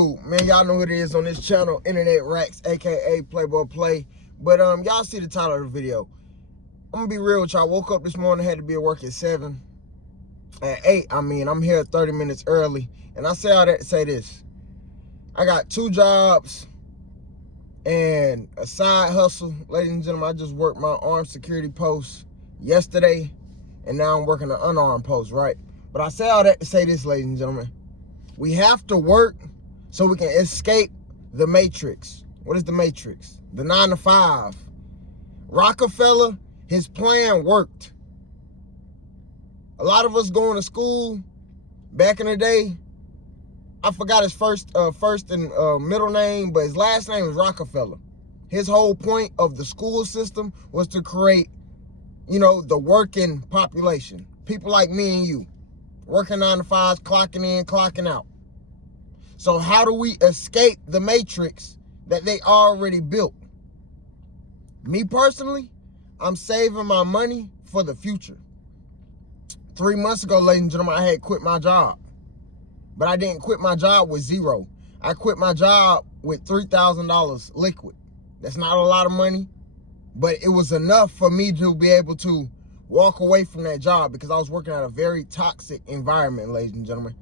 Man, y'all know who it is on this channel, Internet Racks, aka Playboy Play. But y'all see the title of the video. I'm gonna be real with y'all. Woke up this morning, had to be at work at 7. At 8, I'm here 30 minutes early. And I say all that to say this. I got 2 jobs and a side hustle. Ladies and gentlemen, I just worked my armed security post yesterday, and now I'm working an unarmed post, right? But I say all that to say this, ladies and gentlemen. We have to work so we can escape the matrix. What is the matrix? The 9 to 5. Rockefeller, his plan worked. A lot of us going to school back in the day. I forgot his first and middle name, but his last name is Rockefeller. His whole point of the school system was to create, the working population. People like me and you, working 9 to 5s, clocking in, clocking out. So how do we escape the matrix that they already built? Me personally, I'm saving my money for the future. 3 months ago, ladies and gentlemen, I had quit my job. But I didn't quit my job with zero. I quit my job with $3,000 liquid. That's not a lot of money, but it was enough for me to be able to walk away from that job because I was working at a very toxic environment, ladies and gentlemen.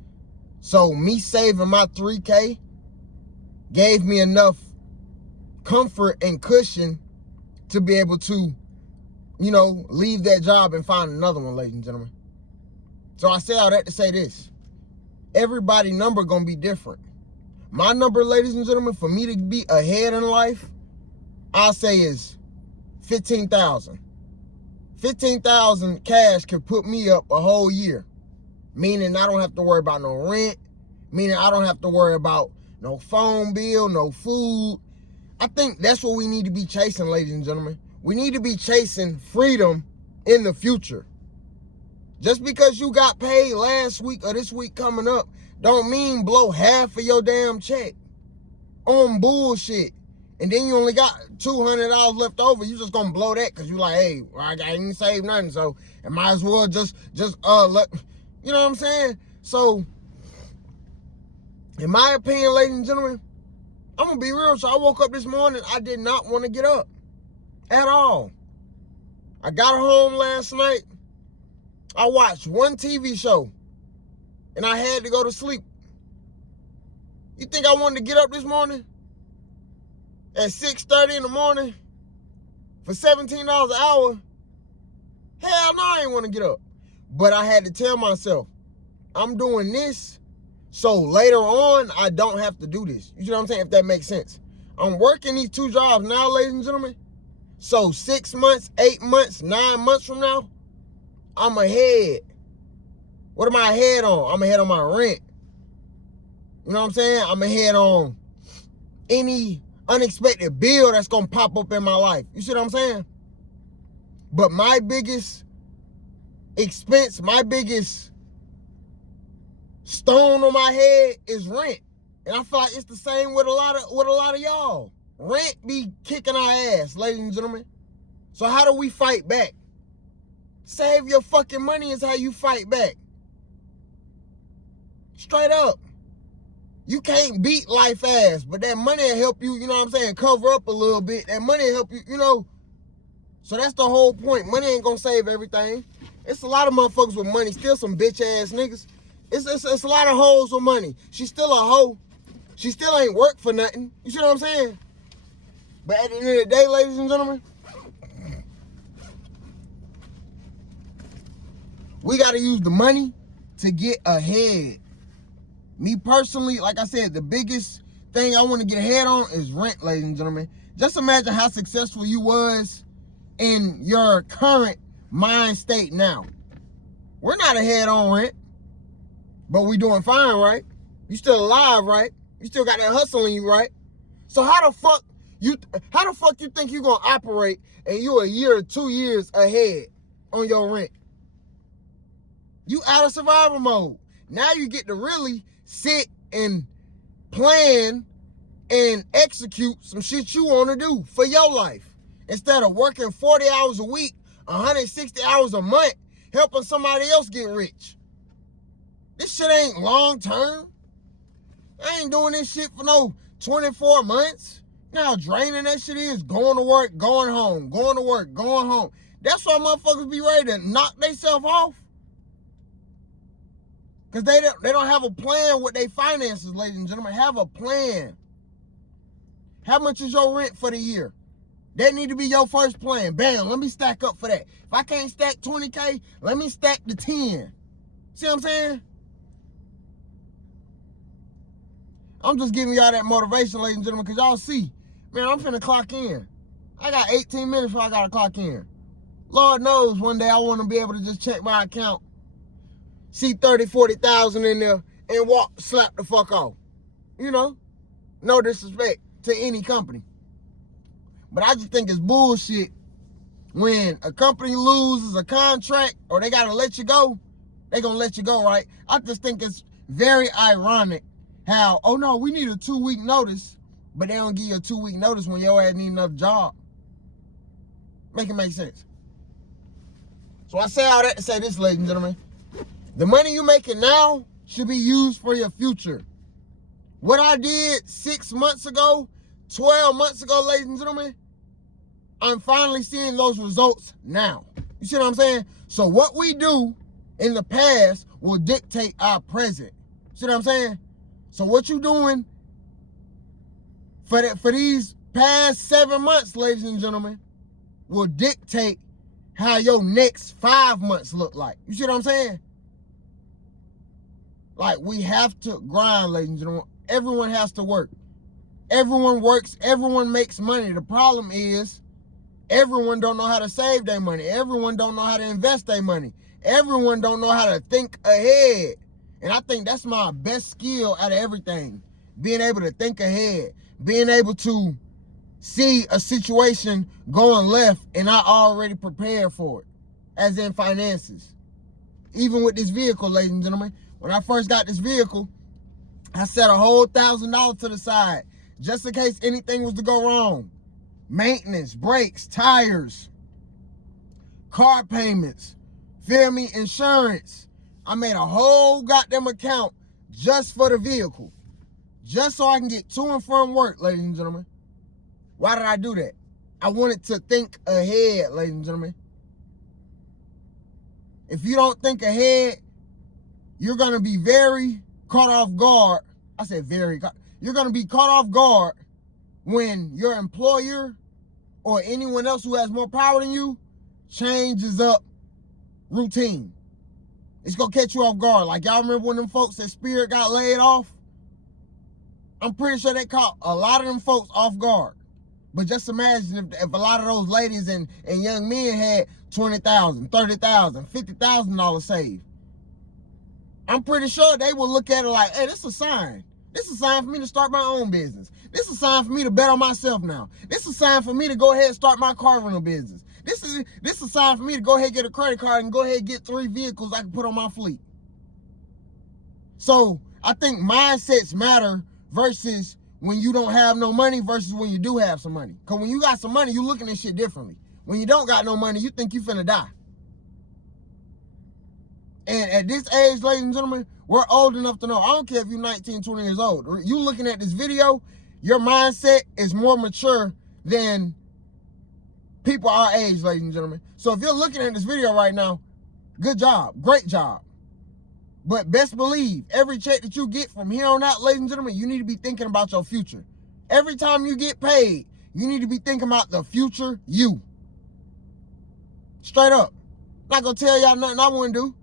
So me saving my $3K gave me enough comfort and cushion to be able to, leave that job and find another one, ladies and gentlemen. So I say all that to say this. Everybody's number gonna be different. My number, ladies and gentlemen, for me to be ahead in life, I say is 15,000. 15,000 cash can put me up a whole year. Meaning I don't have to worry about no rent. Meaning I don't have to worry about no phone bill, no food. I think that's what we need to be chasing, ladies and gentlemen. We need to be chasing freedom in the future. Just because you got paid last week or this week coming up, don't mean blow half of your damn check on bullshit. And then you only got $200 left over. You just gonna blow that because you like, hey, I didn't save nothing, so I might as well just let. You know what I'm saying? So, in my opinion, ladies and gentlemen, I'm gonna be real. So I woke up this morning, I did not want to get up at all. I got home last night. I watched one TV show and I had to go to sleep. You think I wanted to get up this morning at 6:30 in the morning for $17 an hour? Hell no, I ain't want to get up. But I had to tell myself, I'm doing this so later on I don't have to do this. You see what I'm saying? If that makes sense. I'm working these 2 jobs now, ladies and gentlemen. So 6 months, 8 months, 9 months from now, I'm ahead. What am I ahead on? I'm ahead on my rent. You know what I'm saying? I'm ahead on any unexpected bill that's going to pop up in my life. You see what I'm saying? But my biggest expense, my biggest stone on my head is rent. And I feel like it's the same with a lot of y'all. Rent be kicking our ass, ladies and gentlemen. So how do we fight back? Save your fucking money is how you fight back. Straight up. You can't beat life ass, but that money will help you, cover up a little bit. That money will help you, So that's the whole point. Money ain't gonna save everything. It's a lot of motherfuckers with money, still some bitch ass niggas. It's a lot of hoes with money. She's still a hoe. She still ain't work for nothing. You see what I'm saying? But at the end of the day, ladies and gentlemen, we gotta use the money to get ahead. Me personally, like I said, the biggest thing I want to get ahead on is rent, ladies and gentlemen. Just imagine how successful you was in your current mind state now. We're not ahead on rent, but we doing fine, right? You still alive, right? You still got that hustle in you, right? So how the fuck you think you gonna operate and you a year or 2 years ahead on your rent? You out of survival mode. Now you get to really sit and plan and execute some shit you want to do for your life. Instead of working 40 hours a week, 160 hours a month, helping somebody else get rich. This shit ain't long term. I ain't doing this shit for no 24 months. You know how draining that shit is? Going to work, going home, going to work, going home. That's why motherfuckers be ready to knock themselves off. Because they don't have a plan with their finances, ladies and gentlemen. Have a plan. How much is your rent for the year? That need to be your first plan. Bam, let me stack up for that. If I can't stack 20K, let me stack the 10. See what I'm saying? I'm just giving y'all that motivation, ladies and gentlemen, because y'all see, man, I'm finna clock in. I got 18 minutes before I gotta clock in. Lord knows one day I want to be able to just check my account, see 30, 40,000 in there, and slap the fuck off. You know? No disrespect to any company. But I just think it's bullshit when a company loses a contract or they gotta let you go, they gonna let you go, right? I just think it's very ironic how, oh no, we need a 2-week notice, but they don't give you a 2-week notice when your ass need another job. Make it make sense. So I say all that to say this, ladies and gentlemen. The money you making now should be used for your future. What I did 6 months ago, 12 months ago, ladies and gentlemen, I'm finally seeing those results now. You see what I'm saying? So what we do in the past will dictate our present. See what I'm saying? So what you doing for these past 7 months, ladies and gentlemen, will dictate how your next 5 months look like. You see what I'm saying? Like, we have to grind, ladies and gentlemen. Everyone has to work. Everyone works. Everyone makes money. The problem is everyone don't know how to save their money. Everyone don't know how to invest their money. Everyone don't know how to think ahead. And I think that's my best skill out of everything. Being able to think ahead. Being able to see a situation going left and I already prepared for it. As in finances. Even with this vehicle, ladies and gentlemen. When I first got this vehicle, I set a whole $1,000 to the side. Just in case anything was to go wrong. Maintenance, brakes, tires, car payments, feel me, insurance. I made a whole goddamn account just for the vehicle. Just so I can get to and from work, ladies and gentlemen. Why did I do that? I wanted to think ahead, ladies and gentlemen. If you don't think ahead, you're going to be very caught off guard. I said very. You're going to be caught off guard when your employer or anyone else who has more power than you changes up routine. It's going to catch you off guard. Like, y'all remember when them folks at Spirit got laid off? I'm pretty sure they caught a lot of them folks off guard. But just imagine if a lot of those ladies and young men had $20,000, $30,000, $50,000 saved. I'm pretty sure they would look at it like, hey, this is a sign. This is a sign for me to start my own business. This is a sign for me to bet on myself now. This is a sign for me to go ahead and start my car rental business. This is a sign for me to go ahead and get a credit card and go ahead and get 3 vehicles I can put on my fleet. So I think mindsets matter versus when you don't have no money versus when you do have some money. Because when you got some money, you looking at shit differently. When you don't got no money, you think you finna die. And at this age, ladies and gentlemen, we're old enough to know. I don't care if you're 19, 20 years old. You looking at this video, your mindset is more mature than people our age, ladies and gentlemen. So if you're looking at this video right now, good job. Great job. But best believe, every check that you get from here on out, ladies and gentlemen, you need to be thinking about your future. Every time you get paid, you need to be thinking about the future you. Straight up. Not gonna tell y'all nothing I wouldn't do.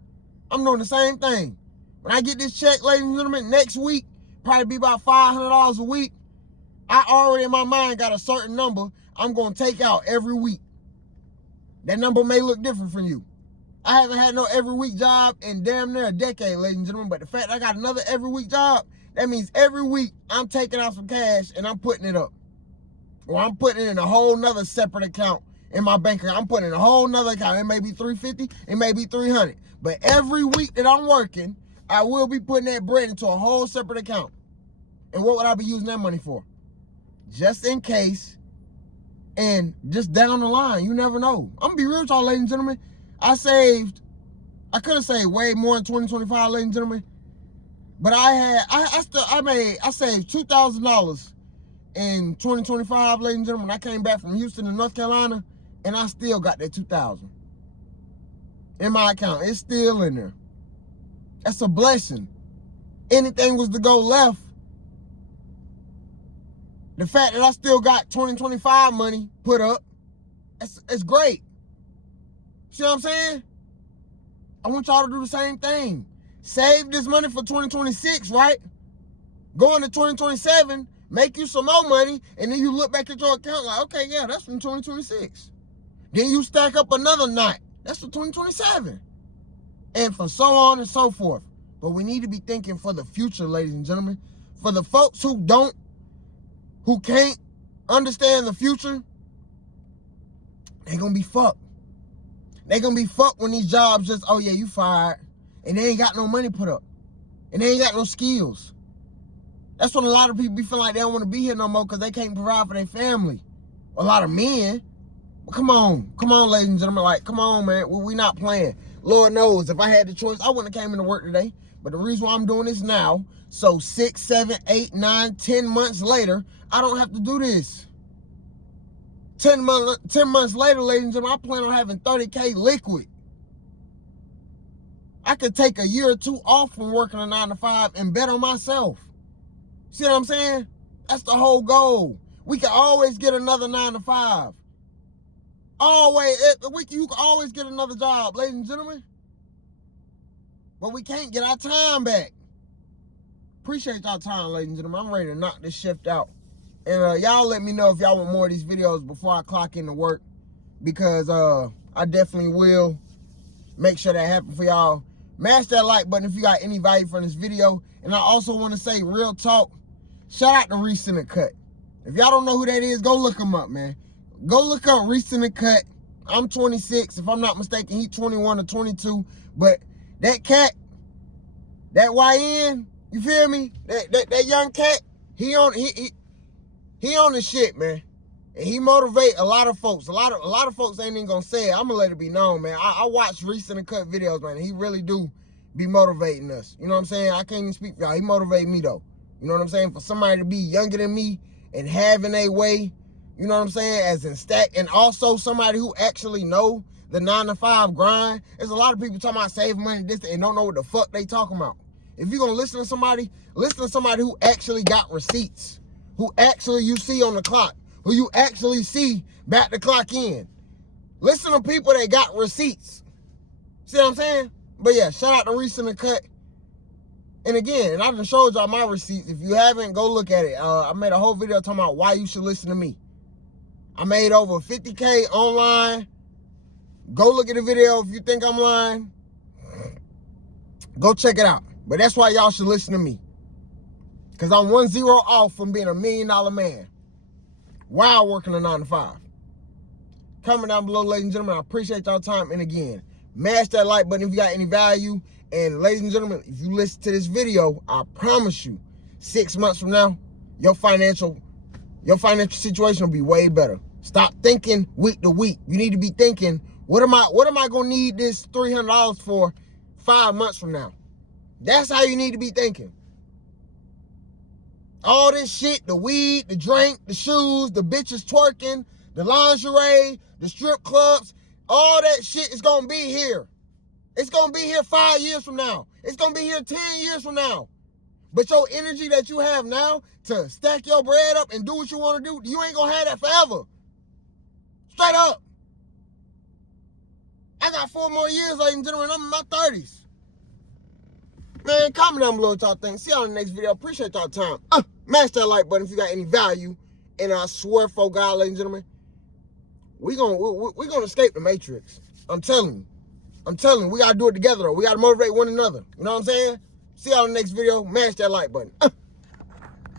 I'm doing the same thing. When I get this check, ladies and gentlemen, next week, probably be about $500 a week. I already in my mind got a certain number I'm going to take out every week. That number may look different from you. I haven't had no every week job in damn near a decade, ladies and gentlemen. But the fact I got another every week job, that means every week I'm taking out some cash and I'm putting it up. Or I'm putting it in a whole nother separate account in my bank account. I'm putting in a whole nother account. It may be $350, it may be $300. But every week that I'm working, I will be putting that bread into a whole separate account. And what would I be using that money for? Just in case and just down the line. You never know. I'm going to be real with y'all, ladies and gentlemen. I could have saved way more in 2025, ladies and gentlemen. But I saved $2,000 in 2025, ladies and gentlemen. I came back from Houston to North Carolina, and I still got that $2,000 in my account. It's still in there. That's a blessing. Anything was to go left, the fact that I still got 2025 money put up, it's great. See what I'm saying? I want y'all to do the same thing. Save this money for 2026, right? Go into 2027, make you some more money, and then you look back at your account like, okay, yeah, that's from 2026. Then you stack up another knot. That's for 2027. And for so on and so forth. But we need to be thinking for the future, ladies and gentlemen. For the folks who can't understand the future, they're going to be fucked. They're going to be fucked when these jobs just, oh yeah, you fired. And they ain't got no money put up. And they ain't got no skills. That's when a lot of people be feeling like they don't want to be here no more because they can't provide for their family. A lot of men. But come on, ladies and gentlemen. Like, come on, man. We not playing. Lord knows, if I had the choice, I wouldn't have came into work today. But the reason why I'm doing this now, so 6, 7, 8, 9, 10 months later, I don't have to do this. 10 months later, ladies and gentlemen, I plan on having 30K liquid. I could take a year or two off from working a 9 to 5 and bet on myself. See what I'm saying? That's the whole goal. We can always get another 9 to 5. Always, you can always get another job, ladies and gentlemen. But we can't get our time back. Appreciate y'all time, ladies and gentlemen. I'm ready to knock this shift out. And y'all let me know if y'all want more of these videos before I clock into work. Because I definitely will make sure that happens for y'all. Mash that like button if you got any value from this video. And I also want to say, real talk, shout out to Reese in the Cut. If y'all don't know who that is, go look him up, man. Go look up Reese in the Cut. I'm 26. If I'm not mistaken, he's 21 or 22. But that cat, that YN, you feel me? That young cat, he on the shit, man. And he motivate a lot of folks. A lot of folks ain't even gonna say it. I'm gonna let it be known, man. I watch Reese in the Cut videos, man. He really do be motivating us. You know what I'm saying? I can't even speak for y'all. He motivate me though. You know what I'm saying? For somebody to be younger than me and having a way, you know what I'm saying, as in stack, and also somebody who actually know the 9 to 5 grind. There's a lot of people talking about saving money this and don't know what the fuck they talking about. If you're gonna listen to somebody who actually got receipts, who actually you see on the clock, who you actually see back the clock in. Listen to people that got receipts. See what I'm saying? But yeah, shout out to Reese in the Cut. And again, and I just showed y'all my receipts. If you haven't, go look at it. I made a whole video talking about why you should listen to me. I made over 50K online. Go look at the video if you think I'm lying. Go check it out. But that's why y'all should listen to me. Because I'm 1-0 off from being $1 million man while working a 9 to 5. Comment down below, ladies and gentlemen. I appreciate y'all time. And again, mash that like button if you got any value. And ladies and gentlemen, if you listen to this video, I promise you, 6 months from now, your financial situation will be way better. Stop thinking week to week. You need to be thinking, what am I gonna need this $300 for 5 months from now? That's how you need to be thinking. All this shit, the weed, the drink, the shoes, the bitches twerking, the lingerie, the strip clubs, all that shit is gonna be here. It's gonna be here 5 years from now. It's gonna be here 10 years from now. But your energy that you have now to stack your bread up and do what you want to do, you ain't gonna have that forever. Straight up. I got 4 more years, ladies and gentlemen. I'm in my 30s. Man, comment down below what y'all think. See y'all in the next video. Appreciate y'all time. Mash that like button if you got any value. And I swear for God, ladies and gentlemen, we're gonna escape the Matrix. I'm telling you, we gotta do it together though. We gotta motivate one another. You know what I'm saying? See y'all in the next video. Mash that like button.